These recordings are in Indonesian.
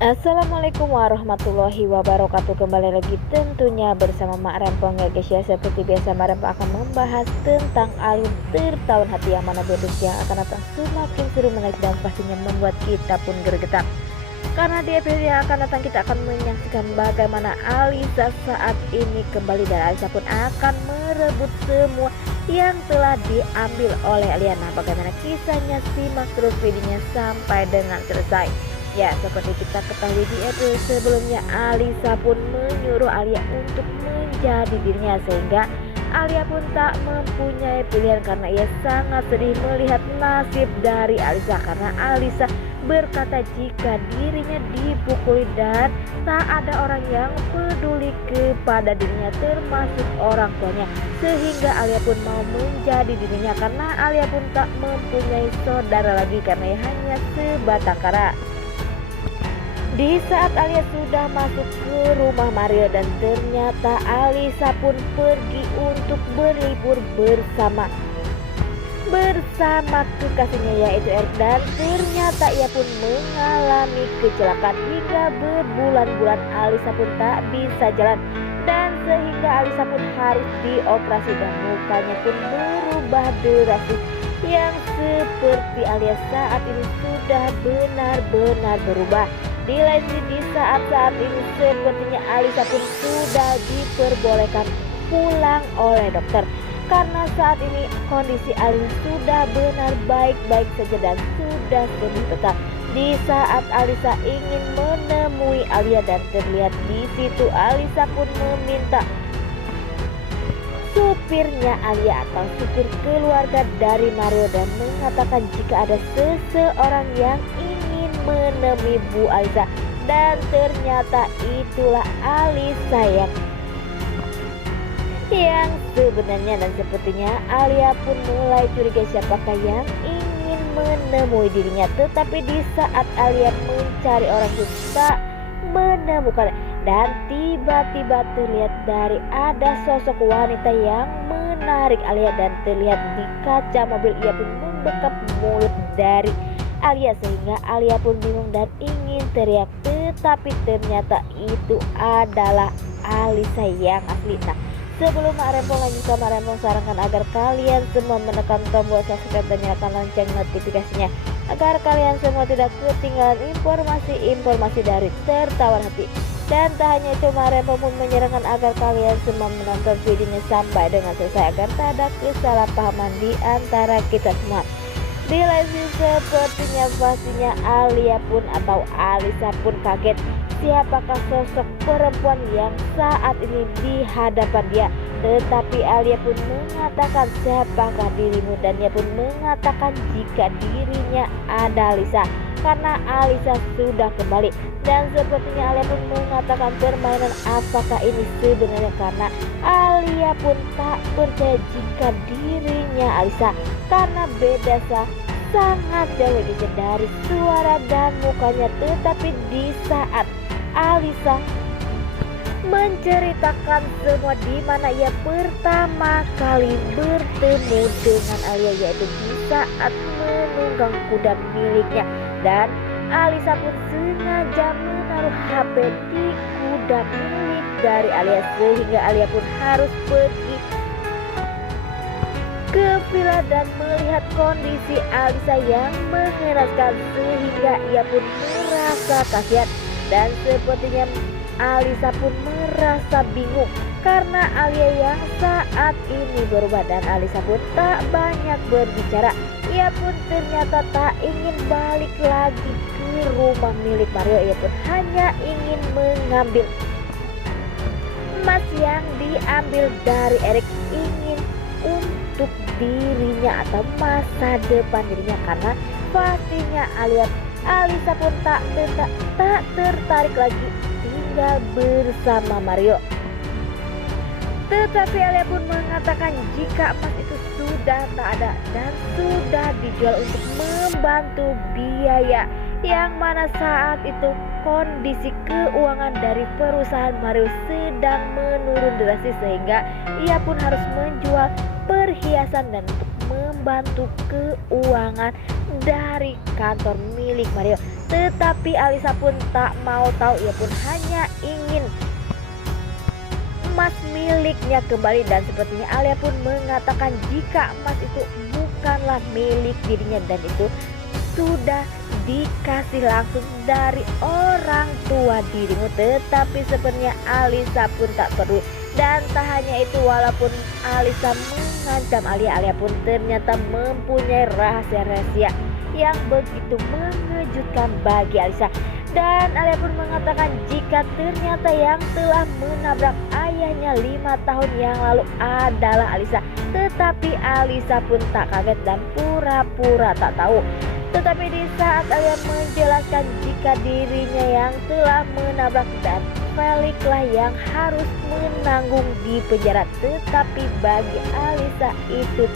Assalamualaikum warahmatullahi wabarakatuh. Kembali lagi tentunya bersama Mak Rempong ya guys ya. Seperti biasa Mak Rempong akan membahas tentang alun tertawan hati yang mana bebek yang akan datang semakin seru menarik dan pastinya membuat kita pun gergetan. Karena di episode yang akan datang kita akan menyaksikan bagaimana Alisa saat ini kembali dan Alisa pun akan merebut semua yang telah diambil oleh Aliana. Bagaimana kisahnya, simak terus videonya sampai dengan selesai. Ya, seperti kita ketahui di episode sebelumnya, Alisa pun menyuruh Alia untuk menjadi dirinya, sehingga Alia pun tak mempunyai pilihan karena ia sangat sedih melihat nasib dari Alisa. Karena Alisa berkata jika dirinya dipukuli dan tak ada orang yang peduli kepada dirinya termasuk orang tuanya, sehingga Alia pun mau menjadi dirinya karena Alia pun tak mempunyai saudara lagi karena ia hanya sebatang kara. Di saat Alia sudah masuk ke rumah Mario dan ternyata Alisa pun pergi untuk berlibur bersama kekasihnya yaitu Eric, dan ternyata ia pun mengalami kecelakaan hingga berbulan-bulan Alisa pun tak bisa jalan dan sehingga Alisa pun harus dioperasi dan mukanya pun berubah drastis yang seperti Alia saat ini sudah benar-benar berubah. Di lain sisi di saat ini sepertinya Alisa pun sudah diperbolehkan pulang oleh dokter karena saat ini kondisi Alisa sudah benar baik-baik saja dan sudah sembuh total. Di saat Alisa ingin menemui Alia dan terlihat di situ Alisa pun meminta supirnya Alia atau supir keluarga dari Mario dan mengatakan jika ada seseorang yang ingin menemui Bu Alisa, dan ternyata itulah Alisa yang sebenarnya. Dan sepertinya Alia pun mulai curiga siapakah yang ingin menemui dirinya, tetapi di saat Alia mencari orang itu tak menemukan dan tiba-tiba terlihat dari ada sosok wanita yang menarik Alia dan terlihat di kaca mobil ia pun membekap mulut dari Alia sehingga Alia pun bingung dan ingin teriak, tetapi ternyata itu adalah Alisa yang asli. Nah, sebelum Mak Rempong lanjut ke Mak Rempong sarankan agar kalian semua menekan tombol subscribe dan nyalakan lonceng notifikasinya agar kalian semua tidak ketinggalan informasi dari tertawan hati. Dan tak hanya itu, Mak Rempong pun menyarankan agar kalian semua menonton videonya sampai dengan selesai agar tak ada kesalahpahaman di antara kita semua. Di lain sisi sepertinya pastinya Alia pun atau Alisa pun kaget siapakah sosok perempuan yang saat ini di hadapan dia. Tetapi Alia pun mengatakan siapakah dirimu, dan dia pun mengatakan jika dirinya ada Alisa karena Alisa sudah kembali. Dan sepertinya Alia pun mengatakan permainan apakah ini sebenarnya karena Alia pun tak percaya jika dirinya Alisa karena beda sangat jauh dari suara dan mukanya. Tetapi di saat Alisa menceritakan semua di mana ia pertama kali bertemu dengan Alia yaitu di saat menunggang kuda miliknya, dan Alisa pun sengaja menaruh HP di kuda milik dari Alia sehingga Alia pun harus pergi ke villa dan melihat kondisi Alisa yang mengenaskan sehingga ia pun merasa kasihan. Dan sepertinya Alisa pun merasa bingung karena Alia yang saat ini berubah, dan Alisa pun tak banyak berbicara. Ia pun ternyata tak ingin balik lagi ke rumah milik Mario. Ia pun hanya ingin mengambil emas yang diambil dari Eric, ingin untuk dirinya atau masa depan dirinya karena pastinya Alisa pun tak tertarik lagi tinggal bersama Mario. Tetapi Alia pun mengatakan jika emas itu sudah tak ada dan sudah dijual untuk membantu biaya, yang mana saat itu kondisi keuangan dari perusahaan Mario sedang menurun drastis sehingga ia pun harus menjual perhiasan dan untuk membantu keuangan dari kantor milik Mario. Tetapi Alisa pun tak mau tahu, ia pun hanya ingin emas miliknya kembali. Dan sepertinya Alia pun mengatakan jika emas itu bukanlah milik dirinya dan itu sudah dikasih langsung dari orang tua dirimu. Tetapi sebenarnya Alisa pun tak perlu. Dan tak hanya itu, walaupun Alisa mengancam Alia pun ternyata mempunyai rahasia-rahasia yang begitu mengejutkan bagi Alisa. Dan Alia pun mengatakan jika ternyata yang telah menabrak ayahnya 5 tahun yang lalu adalah Alisa. Tetapi Alisa pun tak kaget dan pura-pura tak tahu. Tetapi di saat Alia menjelaskan jika dirinya yang telah menabrak dan Felix lah yang harus menanggung di penjara, tetapi bagi Alisa itu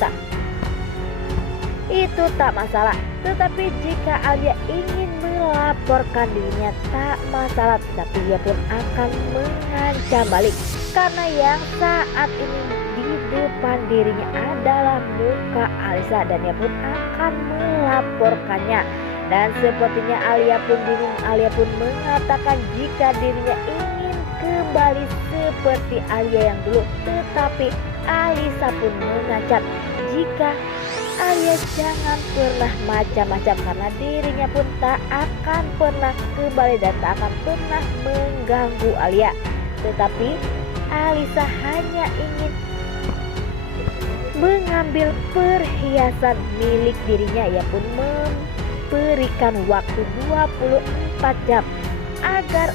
tak masalah. Tetapi jika Alia ingin melaporkan dirinya tak masalah, tapi dia pun akan mengancam balik karena yang saat ini di depan dirinya adalah muka Alisa dan dia pun akan melaporkannya. Dan sepertinya Alia pun bingung. Alia pun mengatakan jika dirinya ingin kembali seperti Alia yang dulu, tetapi Alisa pun mengancam jika Alia jangan pernah macam-macam karena dirinya pun tak akan pernah kembali dan tak akan pernah mengganggu Alia. Tetapi Alisa hanya ingin mengambil perhiasan milik dirinya. Ia pun memberikan waktu 24 jam agar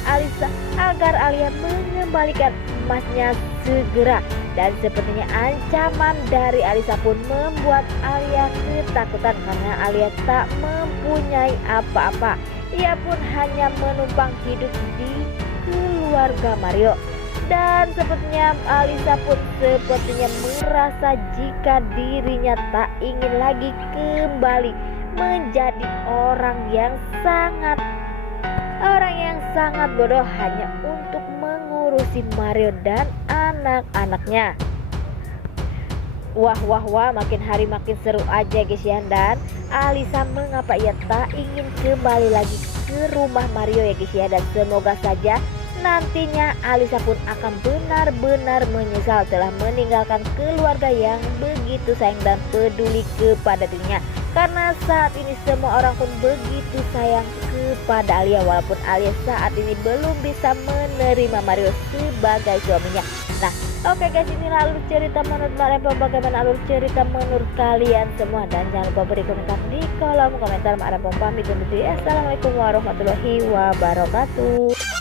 Alia mengembalikan emasnya segera. Dan sepertinya ancaman dari Alisa pun membuat Alia ketakutan karena Alia tak mempunyai apa-apa. Ia pun hanya menumpang hidup di keluarga Mario. Dan sepertinya Alisa pun merasa jika dirinya tak ingin lagi kembali menjadi orang yang sangat bodoh hanya untuk mengurusi Mario dan anak-anaknya. Wah, makin hari makin seru aja guys ya. Dan Alisa mengapa ia tak ingin kembali lagi ke rumah Mario ya guys ya. Dan semoga saja nantinya Alisa pun akan benar-benar menyesal telah meninggalkan keluarga yang begitu sayang dan peduli kepada dirinya. Karena saat ini semua orang pun begitu sayang kepada Alia, walaupun Alia saat ini belum bisa menerima Mario sebagai suaminya. Nah, oke guys, inilah alur cerita menurut Mak Rempong. Bagaimana alur cerita menurut kalian semua? Dan jangan lupa beri komentar di kolom komentar. Mak Rempong pamit undur diri. Assalamualaikum warahmatullahi wabarakatuh.